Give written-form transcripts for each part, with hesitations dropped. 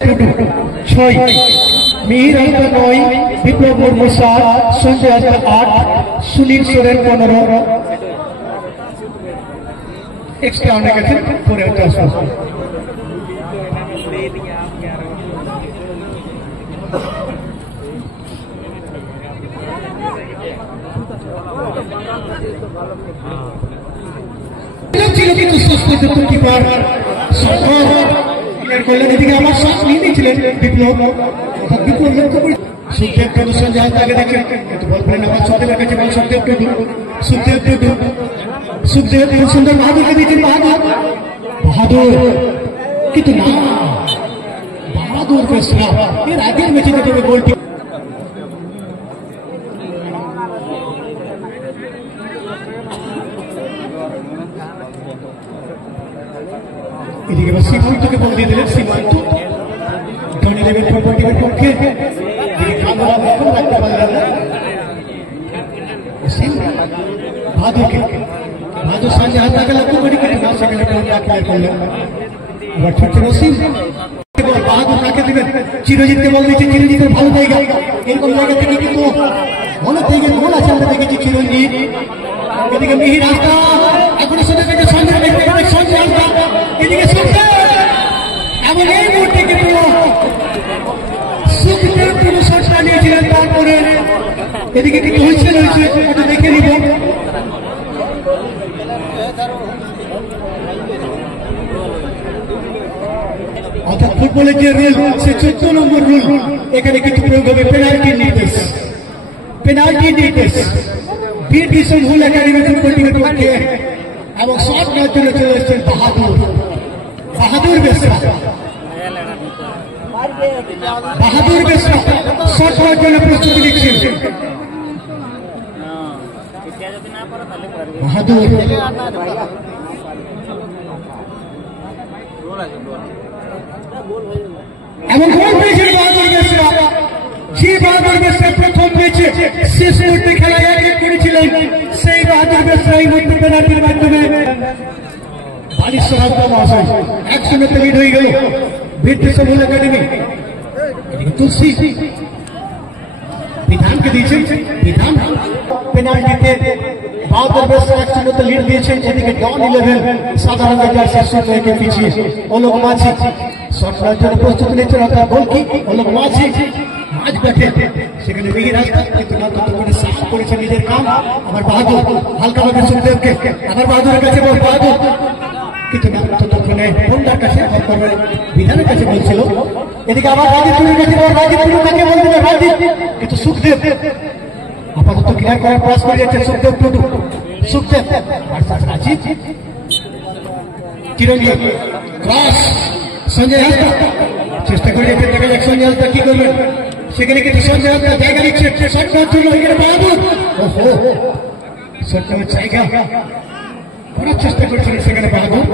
ছয়, মিহির হাসদা 9, বিপ্লব মুর্মু 7, সঞ্জয় হাসদা 8, সুনীল সোরেন 15। এক্সট্রা অনেক আছে পরে ছিল কিন্তু সুস্থ কিপার করলেন। এদিকে আমার শ্বাস নিয়ে নিয়েছিলেন বিপ্লব, বিপ্লব লক্ষ্য করে সুখদেব টুডু সঞ্জয় হাসদাকে দেখেন কিন্তু বল পেলেন আমার সুখদেবের কাছে বল সুখদেব টুডু, সুখদেব খুব সুন্দর বাহাদুরকে দিয়েছেন, বাহাদুর কিন্তু না, বাহাদুর বেসরা এর আগের ম্যাচে দেখে গোলটি এদিকে সীমান্তকে বল দিয়ে দিলেন, সীমান্ত ধনী লেভেল টিমের পক্ষে রাখতে পারলেন বাহাদুরকে, বাহাদুর সঞ্জয় হাসদাকে লক্ষ্য করে কিন্তু না, সেখানে করলেন। এবার ছুটছে রসিম, বাহাদুর কাকে দিবেন, চিরজিৎকে বল দিচ্ছে, চিরজিতের ভালো জায়গা, এরকম জায়গা থেকে কিন্তু মনে থেকে গোল আছে আমরা দেখেছি চিরঞ্জিত। এদিকে মিহির হাসদা এখনো সোজা থেকে সঞ্জয় হাসদা, এদিকে সুখদেব, এমন এই মুহূর্তে কিন্তু সুখদেব পুরো শটটা নিয়েছিলেন, তারপরে এদিকে কিন্তু হয়েছে ওটা দেখে নিব। অর্থাৎ ফুটবলের যে রুল, সে 14 নম্বর রুল এখানে কিন্তু প্রয়োগ হবে, পেনাল্টি নির্দেশ, পেনাল্টি নির্দেশ। বীর কিশোর হুল একাডেমি ফুটবল টিমের পক্ষে এবং শট নেওয়ার জন্য চলে এসেছেন বাহাদুর, বাহাদুর বেসরা, বাহাদুর বেসরা শট নেওয়ার জন্য প্রস্তুতি নিচ্ছেন বাহাদুর। এমন গোল পেয়েছেন বাহাদুর বেসরা, যে বাহাদুর বেসরা প্রথম ম্যাচে শেষ মুহূর্তে খেলা এক করেছিলেন, সেই বাহাদুর বেসরা এই মুহূর্তে পেনাল্টির মাধ্যমে 100 লিড হয়ে গেল বীর কিশোর হুল একাডেমি। তুলসী বিধানকে দিয়েছেন, বিধান পেনাল্টিতে বাহাদুর বেসরা 100 লিড দিয়েছেন। এদিকে ডন 11 সাধারণ জার্সি পিছিয়ে অলোক মাঝি শট নেওয়ার জন্য প্রস্তুতি নিচ্ছেন, অর্থাৎ গোল কি অলোক মাঝি মাঝ ব্যাটে, সেখানে মিহির হাসদা কিন্তু না ততক্ষণে সাফ করেছেন নিজের কাম। আবার বাহাদুর হালকাভাবে সুখদেবকে, আবার বাহাদুরের কাছে বল, বাহাদুর কিন্তু না ততক্ষণে হোন্ডার কাছে বিধানের কাছে বলছিল। এদিকে আবার রাজীবের কাছে বল, রাজীব কাকে বল দেবে, রাজীব কিন্তু সুখদেব আপাতত ক্লিয়ার করার প্রয়াস করে যাচ্ছেন সুখদেব টুডু, সুখদেব রাজীব, চিরঞ্জিত ক্রস, সঞ্জয় হাসদা চেষ্টা করে যাচ্ছেন, দেখা যাক সঞ্জয় হাসদা কি করবেন, সেখানে কিন্তু সঞ্জয় হাসদা জায়গা নিচ্ছে শট নেওয়ার জন্য, এখানে বাহাদুর শট নেওয়ার জায়গা করার চেষ্টা করছিলেন, সেখানে বাহাদুর।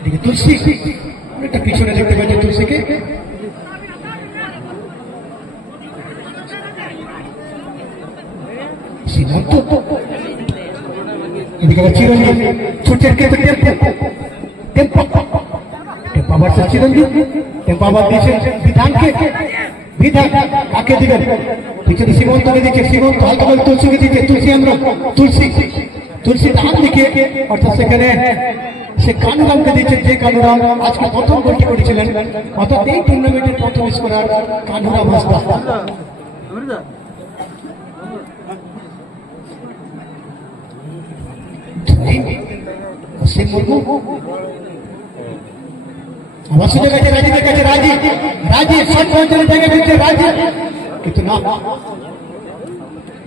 এদিকে তুলসী অনেকটা পিছনে দেখতে পাচ্ছেন তুলসীকে, সিদ্ধান্ত এদিকে আবার চিরঞ্জিত ছুটছেন কিন্তু টেম্পা বাড়ছে চিরঞ্জিত, টেম্পা আবার দিয়েছেন বিধানকে, বিধান কাকে দিবেন, পিছনে সীমন্তকে দিচ্ছে, সীমন্ত হালকা বল তুলসীকে দিচ্ছে, তুলসী আমরা তুলসী ডান দিকে, অর্থাৎ সেখানে সে কানুরামকে দিচ্ছে, যে কানুরাম আজকে প্রথম গোলটি করেছিলেন, অর্থাৎ এই টুর্নামেন্টের প্রথম স্কোরার কানুরাম হাসদা। আমার সুযোগ আছে রাজীবের কাছে, রাজীব শট পৌঁছানোর জায়গা দিচ্ছে রাজীব কিন্তু না,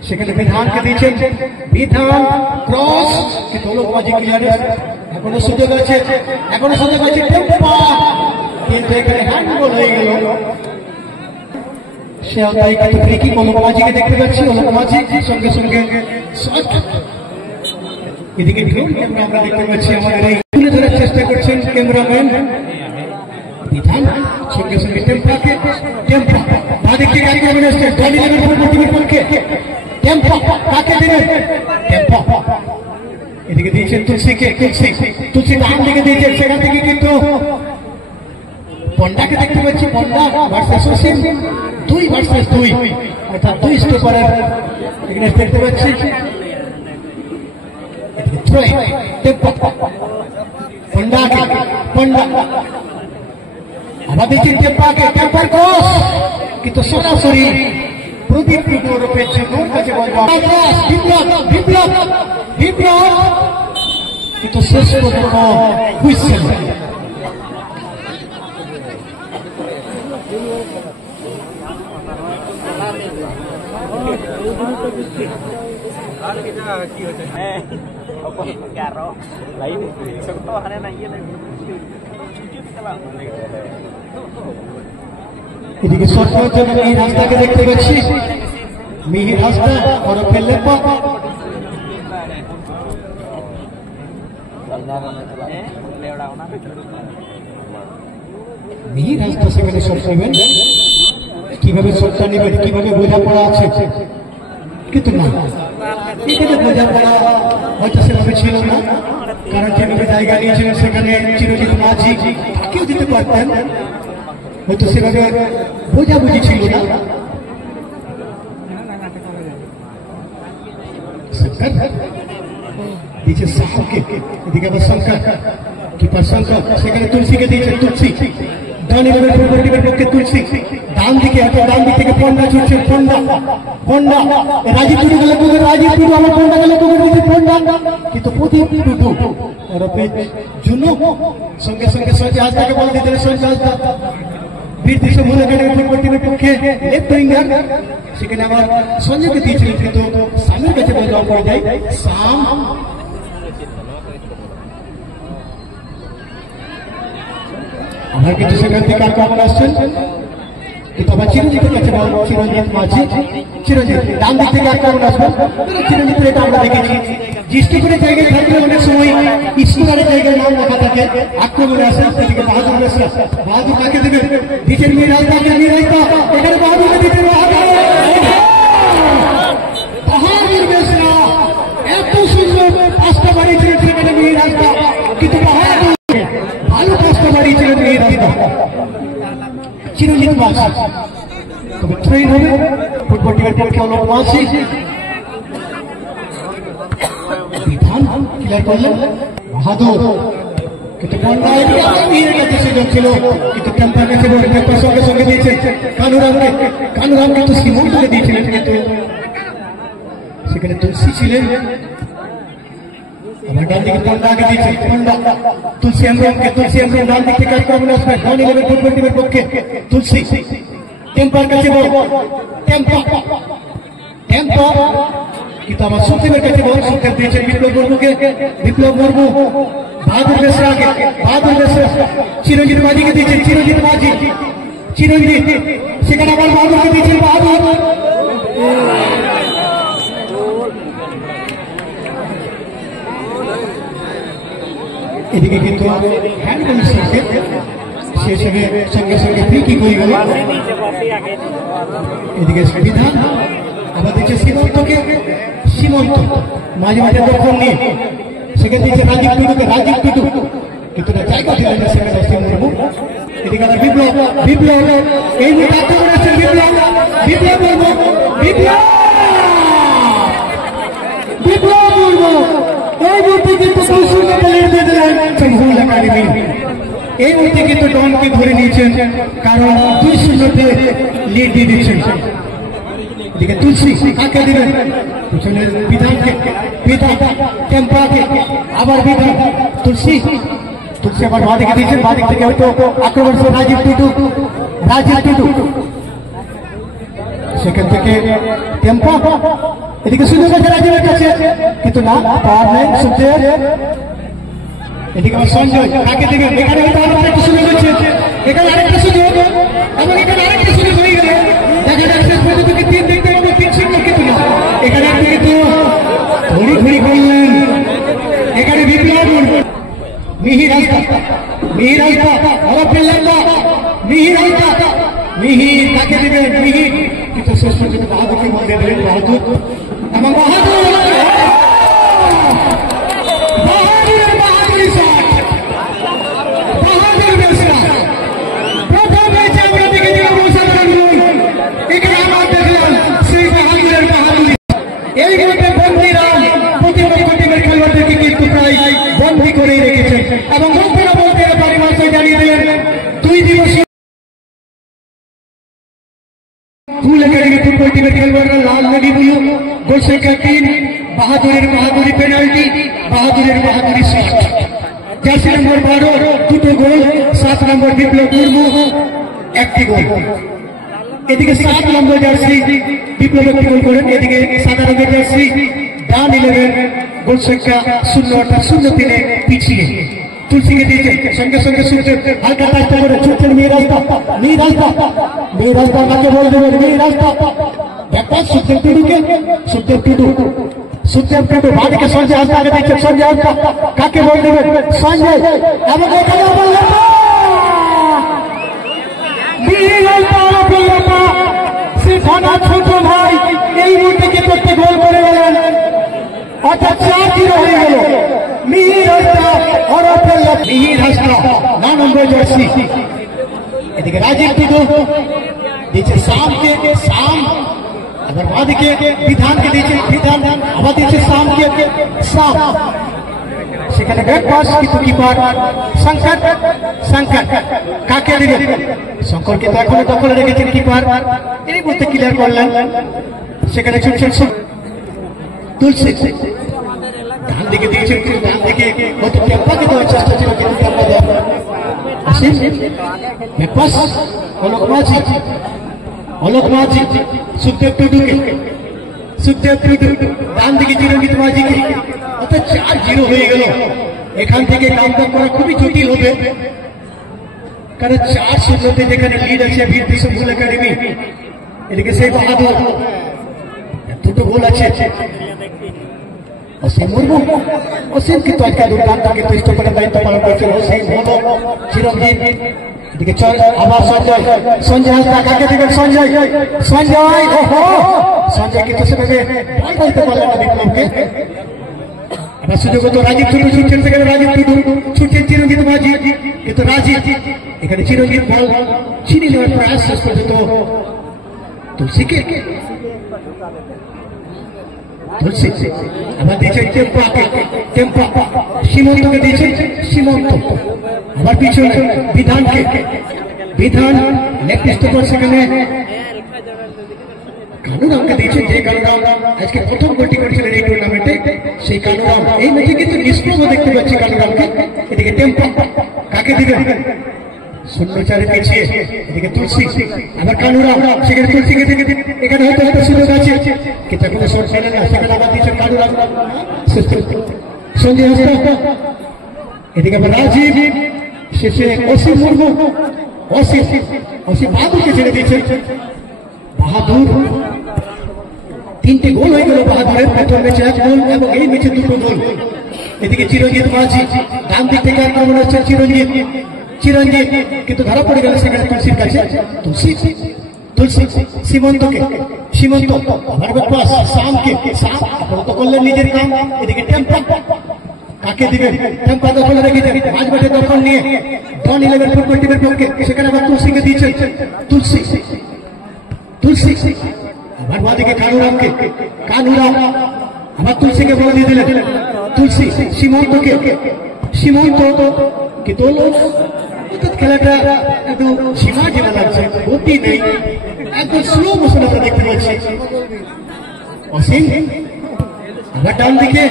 সেখানে বিধানকে দিয়েছেন, বিধান ক্রস কিন্তু অলোক মাঝি ক্লিয়ারেন্স, এখনো সুযোগ আছে, টেম্পা কিন্তু এখানে হ্যান্ডবল হয়ে গেল। সে তাই কিন্তু ফ্রি কিক অলোক মাঝিকে দেখতে পাচ্ছি, অলোক মাঝি সঙ্গে সঙ্গে এদিকে আমরা দেখতে পাচ্ছি আমাদের এই তুলে ধরার চেষ্টা করছেন ক্যামেরাম্যান বিধান, সঙ্গে সঙ্গে টেম্পাকে, টেম্পা বাদিকে গাড়ি করে আসছে ধনী লেভেল ফুটবল টিমের পক্ষে, টেম্পা কাকে দিলেন, টেম্পা এদিকে দিয়েছেন তুলসীকে, তুলসী ডান দিকে দিয়েছেন, সেখান থেকে কিন্তু পন্ডাকে দেখতে পাচ্ছি, পন্ডা ভার্সেস অসীম, 2 ভার্সেস 2, অর্থাৎ 2 স্টোপারের এখানে দেখতে পাচ্ছি। পন্ডা আবার দেখছি টেম্পার ক্রস, কিন্তু সরাসরি প্রদীপ টুডুর জন্য কাছে বিপ্লব কিন্তু শেষ পর্যন্ত হুইসেল। এদিকে সরকারের জন্য এই রাস্তাকে দেখতে পাচ্ছি, মিহির রাস্তা ওরফে লেপা। মিহির রাস্তা সেখানে শট নেবেন, কিভাবে শটটা নেবেন, কিভাবে বোঝাপড়া আছে, কিন্তু না এখানে বোঝাপড়া হয়তো সেভাবে ছিল না, কারণ যেভাবে জায়গা নিয়েছিলেন সেখানে চিরঞ্জিত মাঝি তাকেও দিতে পারতেন, হয়তো সেভাবে বোঝাবুঝি ছিল না। দিয়েছে সাহকে, এদিকে আবার শঙ্কর, কিপার শঙ্কর, সেখানে তুলসীকে দিয়েছে, তুলসী ডানের পক্ষে তুলসী, ডান দিকে ডান দিক থেকে পন্ডা ছুটছে, পন্ডা রাজীব টুডু গেলে তোকে, রাজীব টুডু আমার পন্ডা গেলে তোকে বলছে পন্ডা, কিন্তু প্রদীপ টুডু ওরফে জুনু সঙ্গে সঙ্গে সঞ্জয় হাসদাকে বল দিতে, সঞ্জয় হাসদা বীরদেশ মূল একাডেমি ফুটবল পক্ষে লেফট উইঙ্গার, সেখানে আবার সঞ্জয়কে দিয়েছিলেন, কিন্তু সামের কাছে বল দেওয়া পড়ে যায়। সাম আমার কিন্তু সেখান থেকে আক্রমণ আসছেন, কিন্তু আবার চিরঞ্জিতের কাছে বল, চিরঞ্জিত মাঝি, চিরঞ্জিত ডান দিক থেকে আক্রমণ আসবেন, চিরঞ্জিতের এটা আমরা দেখেছি দৃষ্টিকোণের জায়গায় থাকলে অনেক সময় স্কোরারের জায়গায় নাম লেখা থাকে, আক্রমণে আসে সেদিকে বাহাদুর মেসরা, বাহাদুর কাকে দেবে, দিচ্ছেন মির রাস্তা, এখানে বাহাদুরকে দিচ্ছেন, বাহাদুর মেসরা এত সুন্দর পাঁচটা বাড়িয়েছিলেন সেখানে মির রাস্তা, কিন্তু বাহাদুর ভালো পাঁচটা বাড়িয়েছিলেন মির রাস্তা। চিরঞ্জিত মাঝি তবে ট্রেন হবে ফুটবল টিমের পক্ষে অনেক মাঝি বিধান ক্লিয়ার করলেন বাহাদুর, কিন্তু সুযোগ ছিল, কিন্তু ক্যাম্পার কাছে ক্যাম্পার সঙ্গে সঙ্গে দিয়েছে কানুরাম কিন্তু সীমন্তকে দিয়েছিলেন, কিন্তু সেখানে তুলসী ছিলেন। আমার ডান দিকে পন্ডা আগে দিয়েছে, পন্ডা তুলসী আমরুম ডান দিক থেকে আক্রমণ আসবে, ডান ইলেভেন ফুটবল টিমের পক্ষে তুলসী, টেম্পার কাছে বল, টেম্পার কিন্তু আমার সুখদেবের কাছে বল, সুখদেব দিয়েছেন বিপ্লব মুর্মু, বাহাদুর মেসরা আগে, চিরঞ্জিত মাঝিকে দিয়েছেন, চিরঞ্জিত সেখানে আবার বাহাদুরকে দিয়েছেন, বাহাদুর এদিকে কিন্তু হ্যান্ডবলের সঙ্গে সঙ্গে সঙ্গে ফ্রি কিক হয়ে গেল। এদিকে বিধান আবার দিচ্ছে সীমন্ত মাঝে মাঝে দক্ষণ নিয়ে সেখানে দিচ্ছে রাজীব টুডু, কিন্তু জায়গা দিলেন না সেখানে অসীম মুর্মু। এদিকে আবার বিপ্লব এই মুহূর্তে আক্রমণ আসছেন, বিপ্লব মুর্মু এই মুহূর্তে কিন্তু এই মুহূর্তে কিন্তু ডনকে ধরে নিয়েছেন, কারণ 2-0 লিড দিয়ে দিচ্ছেন। এদিকে তুলসী কাকে দিবেন, পিছনের বিধানকে, টেম্পাকে আবার বিধান, তুলসী আবার বাঁ দিকে দিয়েছেন, বাঁ দিক থেকে হয়তো আক্রমণ রাজীব টুডু সেখান থেকে টেম্পা, এদিকে সুযোগ আছে রাজীবের কাছে, কিন্তু না পাওয়ার নেই সুখদেব। এদিকে আমার সঞ্জয় কাকে দিবেন, এখানে হয়তো আরেকটা সুযোগ হচ্ছে, এখানে আরেকটা সুযোগ এবং এখানে আরেকটা সুযোগ হয়ে গেলে দেখা যাচ্ছে শেষ পর্যন্ত 3 দেখতে পাবো, 3-0 কিন্তু না, এখানে আপনি কিন্তু ঘড়ি করলেন, এখানে বিপ্লব মিহির রাস্তা মিহির কাকে দিবেন, মিহির কিন্তু শেষ পর্যন্ত বাহাদুরকে মধ্যে দেবেন, বাহাদুর এবং বাহাদুর স্কুল একাডেমি ফুটবল টিমের খেলোয়াড়রা লাল নেভি ব্লু, গোল সংখ্যা 3, বাহাদুরের বাহাদুরি পেনাল্টি, বাহাদুরের বাহাদুরি শট। জার্সি নম্বর 12 দুটো গোল, 7 নম্বর বিপ্লব মুর্মু একটি গোল। এদিকে 7 নম্বর জার্সি বিপ্লব একটি গোল করেন, এদিকে সাদা রঙের জার্সি ডান 11 গোল সংখ্যা 0 অর্থাৎ 0-3 পিছিয়ে। তুলসীকে দিয়েছে সঙ্গে সঙ্গে ছুটছে, হালকা চেষ্টা করে ছুটছেন মেয়ে রাস্তা, মেয়ে রাস্তা, মেয়ে রাস্তা কাকে বল দেবেন, মেয়ে রাস্তা ব্যাপার সুখদেব টুডুকে, সুখদেব টুডু, সুখদেব টুডু বাদিকে সঞ্জয় হাসদা আগে দিচ্ছে, সঞ্জয় হাসদা কাকে বল দেবেন, সঞ্জয় এবং এখানে আবার সেখানে ছোট ভাই এই মুহূর্তে কে করতে গোল করে গেলেন, অর্থাৎ 4-0 হয়ে গেল। মিহির হাসদা হরফের মিহির হাসদা 9 নম্বর জার্সি। এদিকে রাজীব টুডু দিচ্ছে শামকে, শাম আবার বাদিকে বিধানকে দিচ্ছে, বিধান আবার দিচ্ছে শামকে, শাম সেখানে ব্যাক পাস কিন্তু কিপার সংকট, সংকট কাকে দিবেন, শঙ্কর কিন্তু এখনো দখলে রেখেছেন কিপার, এই মুহূর্তে ক্লিয়ার করলেন। সেখানে ছুটছেন তুলসী, ডান দিকে দিয়েছেন, ডান দিকে হয়তো টেম্পাকে দেওয়ার চেষ্টা ছিল কিন্তু টেম্পা দেওয়া অলোক মাঝি, অলোক মাঝি সুখদেব টুডুকে, সুখদেব টুডু ডান দিকে চিরঞ্জিত মাঝিকে, অর্থাৎ 4-0 হয়ে গেল। এখান থেকে কামব্যাক করা খুবই জটিল হবে, কারণ 4-0 যেখানে লিড আছে বীর স্কুল একাডেমি। এদিকে সেই বাহাদুর দুটো গোল আছে, অসীম মুর্মু, অসীম কিন্তু আজকে দুর্দান্ত কিন্তু স্টপারের দায়িত্ব পালন করছেন, অসীম হলো চিরঞ্জিত। এদিকে চল আবার সঞ্জয়, সঞ্জয় হাসদা কাকে দেবেন, সঞ্জয়, সঞ্জয় ওহো সঞ্জয় কিন্তু সেভাবে বল দিতে পারলেন না বিপ্লবকে। এবার সুযোগ হতো রাজীব টুডু ছুটছেন, সেখানে রাজীব টুডু ছুটছেন চিরঞ্জিত মাঝি, কিন্তু রাজীব এখানে চিরঞ্জিত বল ছিনিয়ে নেওয়ার প্রয়াস শেষ পর্যন্ত তুলসীকে, তুলসী আবার দিয়েছেন টেম্পাকে, টেম্পা সীমন্তকে দিয়েছেন, সীমন্ত আবার পিছনে বিধানকে, বিধান লেফট স্টপার সেখানে কানুরামকে দিয়েছেন, যে কানুরাম আজকে প্রথম গোলটি করেছিলেন এই টুর্নামেন্টে, সেই কানুরাম এই ম্যাচে কিন্তু নিষ্প্রভ দেখতে পাচ্ছি কানুরামকে। এদিকে টেম্পা কাকে দিবেন, 0-4 পিছিয়ে, এদিকে তুলসী আবার কানুরাম, সেখানে তুলসীকে দিকে, এখানে হয়তো হয়তো সুযোগ আছে কিন্তু এখনো শর্ট ফেলে না, সেখানে আবার দিয়েছেন কানুরাম, সঞ্জয় হাসদা। এদিকে আবার রাজীব, শেষে অসীম মুর্মু, অসীম, অসীম বাহাদুরকে ছেড়ে দিয়েছেন, বাহাদুর 3টে গোল হয়ে গেল বাহাদুরের, প্রথম ম্যাচে 1 গোল এবং এই ম্যাচে 2টো গোল। এদিকে চিরঞ্জিত মাঝি ডান দিক থেকে আক্রমণ হচ্ছে চিরঞ্জিত, চিরঞ্জিত কিন্তু ধরা পড়ে গেল সেখানে তুলসীর কাছে, তুলসী, তুলসী সীমন্তকে, সীমন্ত আবার পাস শামকে, শাম আপাতত করলেন নিজের কাম। এদিকে টেম্পা কাকে দিবেন, টেম্পা দখলে রেখেছেন, মাঝ মাঠে দখল নিয়ে ডন 11 ফুটবল টিমের পক্ষে, সেখানে আবার তুলসীকে দিয়েছেন, তুলসী, তুলসী আবার বাদিকে কানুরামকে, কানুরাম আবার তুলসীকে বল দিয়ে দিলেন, তুলসী সীমন্তকে, সীমন্ত কিন্তু খেলাটা একটু সীমা যেটা লাগছে, গতি নেই, একদম স্লো মোশন আমরা দেখতে পাচ্ছি। অসীম আবার ডান দিকে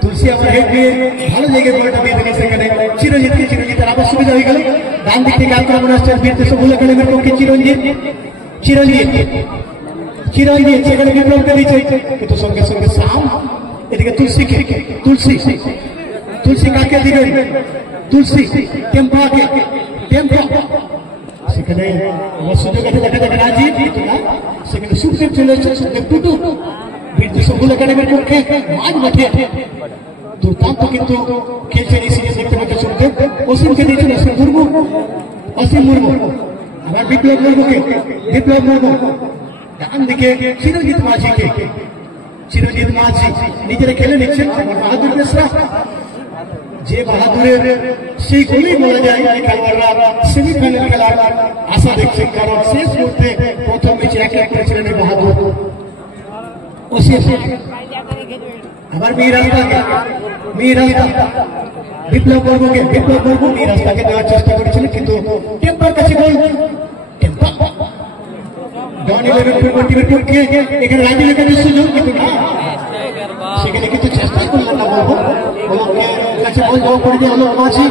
তুলসী আবার হেড দিয়ে ভালো জায়গায় বলটা দিয়ে দিলেন, সেখানে চিরঞ্জিতকে, চিরঞ্জিতের আবার সুবিধা হয়ে গেল। ডান দিক থেকে আক্রমণ আসছেন বীর স্কুল একাডেমির পক্ষে চিরঞ্জিত, চিরঞ্জিত, চিরঞ্জিত সেখানে বিপ্লবকে দিচ্ছে কিন্তু সঙ্গে সঙ্গে শাম। এদিকে তুলসীকে, তুলসী, তুলসী কাকে দিবেন, তুলসী টেম্পাকে, টেম্পা সেখানে আমার সুযোগ আছে দেখা যাবে রাজীব, সেখানে সুখদেব চলে এসেছে, সুখদেব টুডু বীর স্কুল একাডেমির পক্ষে মাঝ মাঠে দুর্দান্ত কিন্তু খেলছেন এই সিরিজ দেখতে পাচ্ছে সুখদেব। অসীমকে দিয়েছেন অসীম মুর্মু, অসীম মুর্মু আবার বিপ্লব মুর্মুকে, বিপ্লব মুর্মু ডান দিকে চিরঞ্জিত মাঝিকে, চিরঞ্জিত মাঝি নিজেরা খেলে নিচ্ছেন। বাহাদুর মিশ্রা, যে বাহাদুরের সেই গোলেই বলা যায় খেলোয়াড়রা সেমিফাইনাল খেলার আশা দেখছেন, কারণ শেষ মুহূর্তে প্রথম ম্যাচে 1-1 করেছিলেন বাহাদুর। আবার মীর রাস্তাকে, মীর রাস্তা বিপ্লব মুর্মুকে, বিপ্লব মুর্মু মীর রাস্তাকে দেওয়ার চেষ্টা করেছিলেন কিন্তু টেম্পার কাছে গোল, টেম্পা ডন ডন 11 ফুটবল টিমের পক্ষে এখানে রাজীবের কাছে সুযোগ কিন্তু না সেখানে কিন্তু চেষ্টা করলেন না বলবো ওলককে কাছে বল জমা করে দিয়ে ওলক মাঝি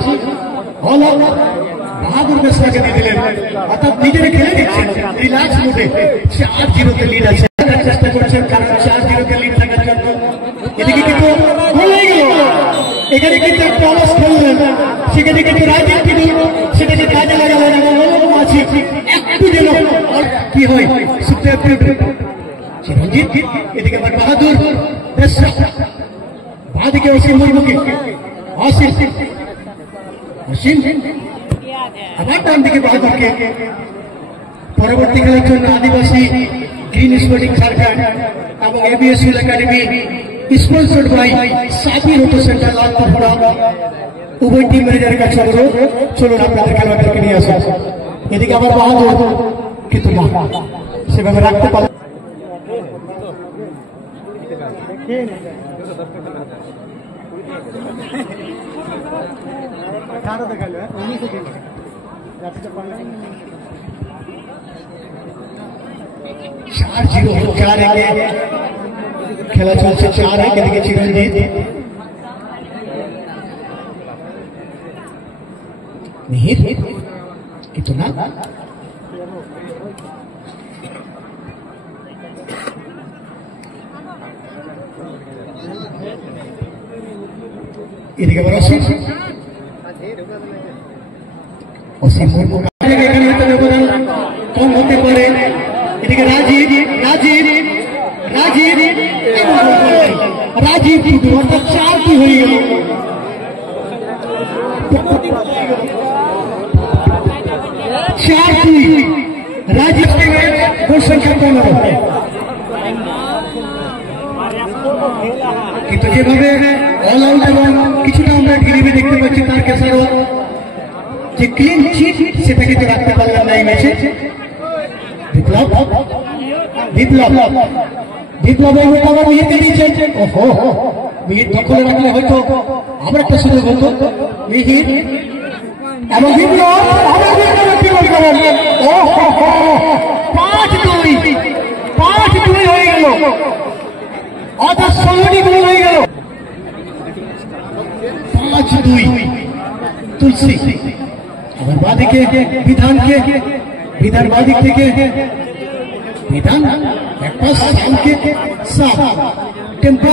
ওলক বাহাদুর বেসরাকে দিয়ে দিলেন অর্থাৎ নিজের খেলে দিচ্ছেন রিল্যাক্স মুডে সে 8-0 লিড আছে চেষ্টা করছেন কারণ 4-0 লিড থাকার জন্য এদিকে কিন্তু গোল হয়ে গেল এখানে কিন্তু একটা অলস খেললেন সেখানে কিন্তু রাজীব কিন্তু সেটাকে কাজে লাগালেন এবং ওলক মাঝি একটু যেন কি হয় সুপ্রিয় চিরঞ্জিত এদিকে আবার বাহাদুর বেসরা বাদিকে অসীম মুর্মুকে অসীম আবার ডান দিকে বাহাদুরকে পরবর্তী খেলার জন্য আদিবাসী গ্রিন স্পোর্টিং সার্কেল এবং ABS academy sponsored by Sabir auto centre Lalpura উভয় টিম ম্যানেজারের কাছে অনুরোধ চলুন আপনাদের খেলোয়াড়দেরকে নিয়ে আসুন এদিকে আবার বাহাদুর কিন্তু না সেভাবে রাখতে পারে খেলা চলছে 4-1 এদিকে চিরঞ্জিত মিহির কিন্তু না এদিকে আবার অসীম মুর্মু এখানে হয়তো ব্যবধান কম হতে পারে এদিকে রাজীব কিন্তু অর্থাৎ 4 হয়ে গেল 4 রাজীব টিমের গোল সংখ্যা 15 কিন্তু যেভাবে অল আউট এবং কিছুটা আমরা ঢিলিমি দেখতে পাচ্ছি তার কেসারও যে ক্লিন চিট সেটা কিন্তু রাখতে পারলাম না এই ম্যাচে বিপ্লব আবার মিহিরকে দিয়েছে ওহো মিহির দখলে রাখলে হয়তো আবার একটা সুযোগ হতো মিহির এবং বিপ্লব আবার ওহো 5-2 হয়ে গেল অর্থাৎ 16টি গোল হয়ে গেল 5-2 তুলসী আবার বাদিকে বিধান বাদিক থেকে বিধান একটা সামকে টেম্পা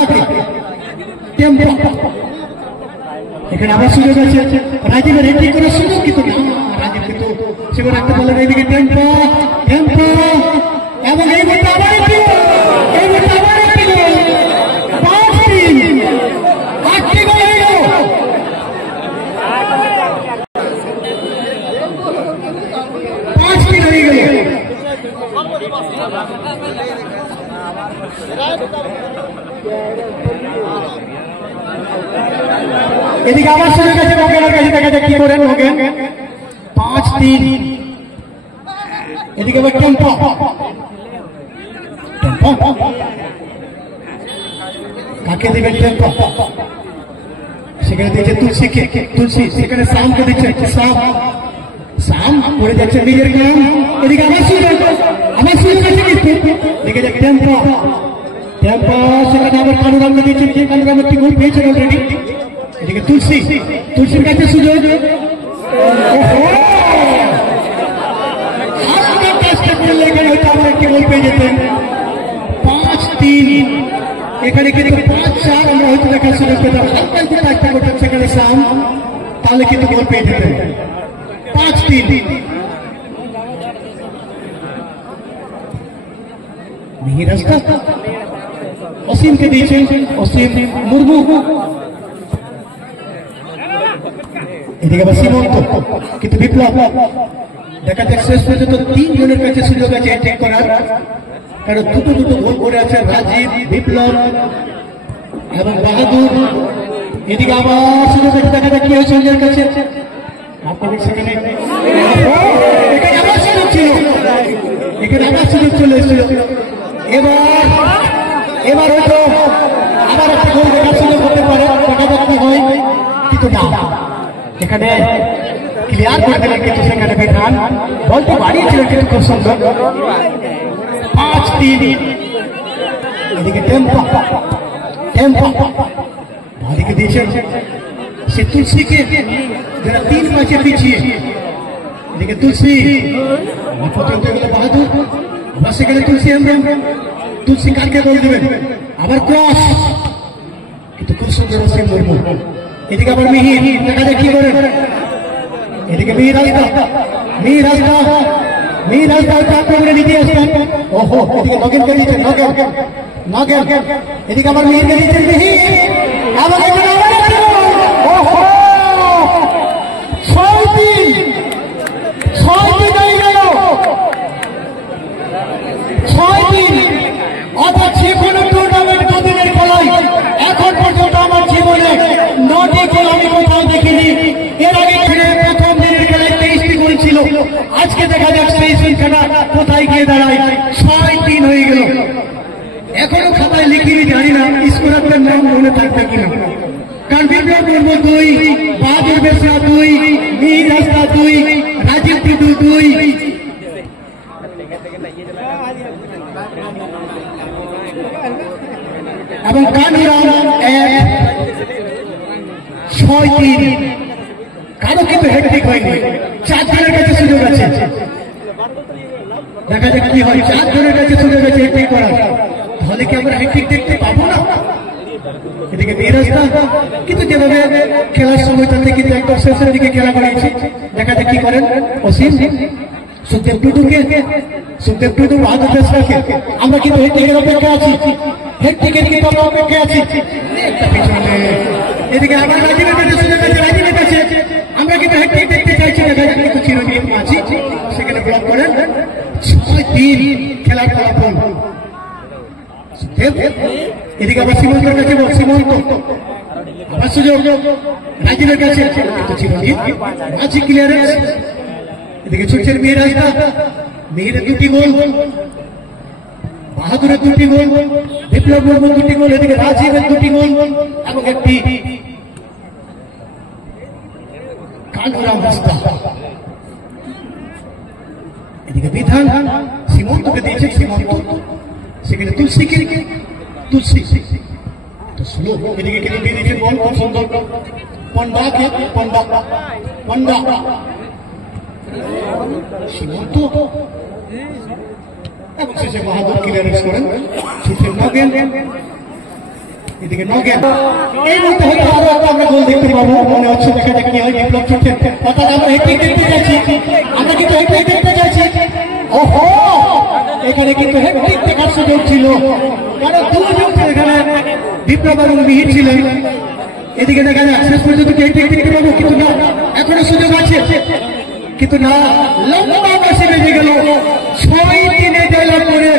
এখানে আবার সুযোগ আছে রাজীবের হেডিং করার সুযোগ কিন্তু রাজীব কিন্তু সেখানে রাখতে পারলেন এদিকে টেম্পা এবং এই বলটা আবার একটি এদিকে আবার সুযোগ আছে নোগেনের কাছে দেখা যাক কি করেন নোগেন 5-3 এদিকে আবার টেম্পো কাকে দিবেন টেম্পো সেখানে দিয়েছে তুলসী সেখানে শামকে দিচ্ছে শাম পড়ে যাচ্ছে নিজের গ্রাম এদিকে আবার সুযোগ আছে কিন্তু দেখে যাক টেম্পো সেখানে আবার কানুরামকে দিয়েছে যে কানুরাম একটি গোল পেয়েছেন অলরেডি এদিকে তুলসীর কাছে সুযোগ চেষ্টা করলে এখানে হয়তো আবার একটি গোল পেয়ে যেতেন 5-3 এখানে কিন্তু 5-4 আমরা হয়তো দেখার সুযোগ পেতাম হালকা একটু চেষ্টা করতেন সেখানে শাম তাহলে কিন্তু গোল পেয়ে যেতেন 5-3 মিহির অসীমকে দিয়েছেন অসীম মুর্মু এদিকে আবার সীমন্ত কিন্তু বিপ্লব দেখা যাক শেষ পর্যন্ত 3 জনের কাছে সুযোগ আছে অ্যাটাক করার কারণ দুটো গোল করে আছে রাজীব বিপ্লব এবং বাহাদুর এদিকে আবার সুযোগ আছে দেখা যাক কি হয় সঞ্জয়ের কাছে সেখানে আবার সুযোগ ছিল চলে এসেছিল এবার হয়তো আবার একটা গোল দেখার সুযোগ হতে পারে দেখা যাক কি হয় কিন্তু না এখানে ক্লিয়ার করে দিলেন কিন্তু সেখানে বিধান বলতে বাড়িয়েছিলেন কিন্তু খুব সুন্দর 3 এদিকে টেম্পা টেম্পা ভালিকে দিয়েছেন সে তুলসীকে যারা 3 ম্যাচে পিছিয়ে এদিকে তুলসী পর্যন্ত গেল বাহাদুর বসে গেলে তুলসী হেমব্রম তুলসী কাকে গোল দেবেন আবার ক্রস কিন্তু খুব সুন্দর বসে মুর্মু এদিকে আবার মিহির দেখা যাক কি করে এদিকে মিহির রাস্তা আক্রমণে নিতে আসবেন ওহো এদিকে নগেনকে দিয়েছেন নগেন এদিকে আবার মিহিরকে দিয়েছেন মিহির আবার ওহো 6-3 হয়ে গেল 6-3 অর্থাৎ যে কোনো টুর্নামেন্ট কদিনের খেলায় এখন পর্যন্ত আমার জীবনে 9টি গোল আমি কোথাও দেখিনি এর আগে খেলে প্রথম দিনের খেলায় 23টি গোল ছিল আজকে দেখা যাচ্ছে এই সংখ্যাটা কোথায় গিয়ে দাঁড়ায় 6-3 হয়ে গেল এখনো খাতায় লিখিনি জানি না স্কোরারদের নাম মনে থাকবে কিনা কারণ বিপ্লব মুর্মু 2 বাহাদুর বেসরা 2 মিহির রাস্তা 2 রাজীব টুডু 2 এবং কানুরাম 6-3 কারো কিন্তু হ্যাট্রিক হয়নি 4 জনের কাছে সুযোগ আছে দেখা যাক কি হয় 4 জনের কাছে সুযোগ আছে হ্যাট্রিক করার তাহলে কি আমরা হ্যাট্রিক দেখতে পাবো না এদিকে মিরাজদা কিন্তু যেভাবে খেলার সময়টাতে কিন্তু একদম শেষের দিকে খেলা করেছে দেখা যাক কি করেন অসীম সুখদেব টুডু বাহাদুর বেসরাকে আমরা কিন্তু হ্যাট্রিকের অপেক্ষা আছি হ্যাট্রিকের কিন্তু আমরা অপেক্ষা আছি এদিকে আবার রাজীবের কাছে সুযোগ আছে রাজীবের কাছে আমরা কিন্তু হ্যাট্রিক দেখতে চাইছি দেখা যাক কিন্তু চিরঞ্জীব মাঝি সেখানে ব্লক করেন 6-3 খেলার ফলাফল এদিকে আবার সীমন্তের কাছে সীমন্ত আবার সুযোগ রাজীবের কাছে মাঝি ক্লিয়ারেন্স এদিকে ছুটছেন মিহির রাস্তা মিহিরের 2টি গোল বাহাদুরের 2টি গোল বিপ্লব মুর্মুর 2টি গোল এদিকে রাজীবের 2টি গোল এবং একটি কানুরাম রাস্তা এদিকে বিধান সীমন্তকে দিয়েছে সীমন্ত সেখানে তুলসী তো স্লো এদিকে কিন্তু দিয়ে দিয়েছেন বল খুব সুন্দর পন্ডা সীমন্ত এবং শেষে বাহাদুর ক্লিয়ারেন্স করেন ছুটছেন নগেন এদিকে নগেন এই মুহূর্তে হয়তো আরো আমরা গোল দেখতে পাবো মনে হচ্ছে দেখা যাক কি হয় বিপ্লব ছুটছেন অর্থাৎ আমরা হ্যাট্রিক দেখতে চাইছি আমরা কিন্তু হ্যাট্রিক দেখতে চাইছি ওহো এখানে কিন্তু হ্যাট্রিক দেখার সুযোগ ছিল কারণ 2 জন এখানে বিপ্লব এবং মিহির ছিলেন এদিকে দেখা যাক শেষ পর্যন্ত হ্যাট্রিক দেখতে পাবো কিন্তু না এখনো সুযোগ আছে কিন্তু না লম্বা বাসে বেজে গেল 6-3 জয়লাভ করে